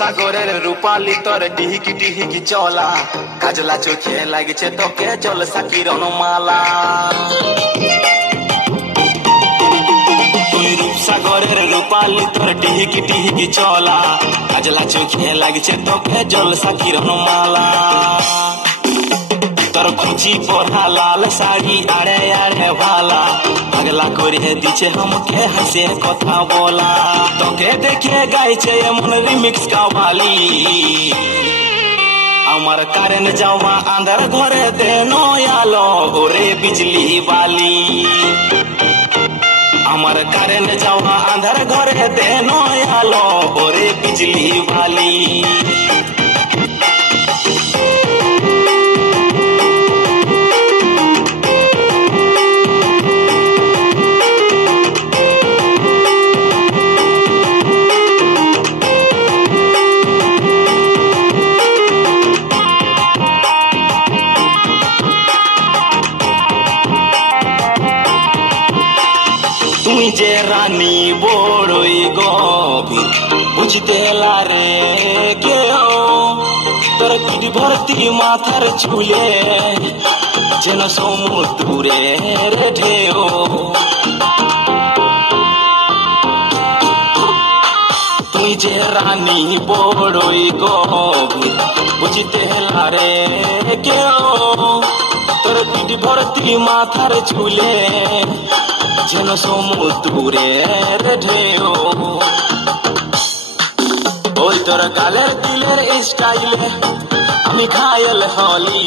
রূপসাগরের রূপালি তোর ডিহিকি ডিহিকি চলা কাজলা চোখে লাগছে তোকে জলসা কিরণমালা তুই রূপসাগরের রূপালি তোর ডিহিকি ডিহিকি চলা কাজলা চোখে লাগছে তোকে জলসা কিরণমালা তোর কুচি পরা লাল শাড়ি আড়ে আড়ে ভালা পাগলা করে দিছে हमके हंसे কথা বলা তোকে দেখে গাইছে এমন রিমিক্স কাওয়ালি আমার কারেন্ট যাওয়া আন্ধার ঘরে দেন আলো ওরে বিজলি বালি আমার কারেন্ট যাওয়া আন্ধার ঘরে দেন আলো ওরে বিজলি বালি তুই যে রানী বড়ই গভীর বুঝতে লারে কেউ তোর পিঠ ভর্তি মাথার চুলে যেন সমুদ্রের ঢেউ তুই যে রানী বড়ই গভীর বুঝতে লারে কেউ তোর পিঠ ভর্তি মাথার চুলে যেন সমুদ্রের ঢেউ ওই তোর গালের দিলের স্টাইলে আমি ঘায়ল হলি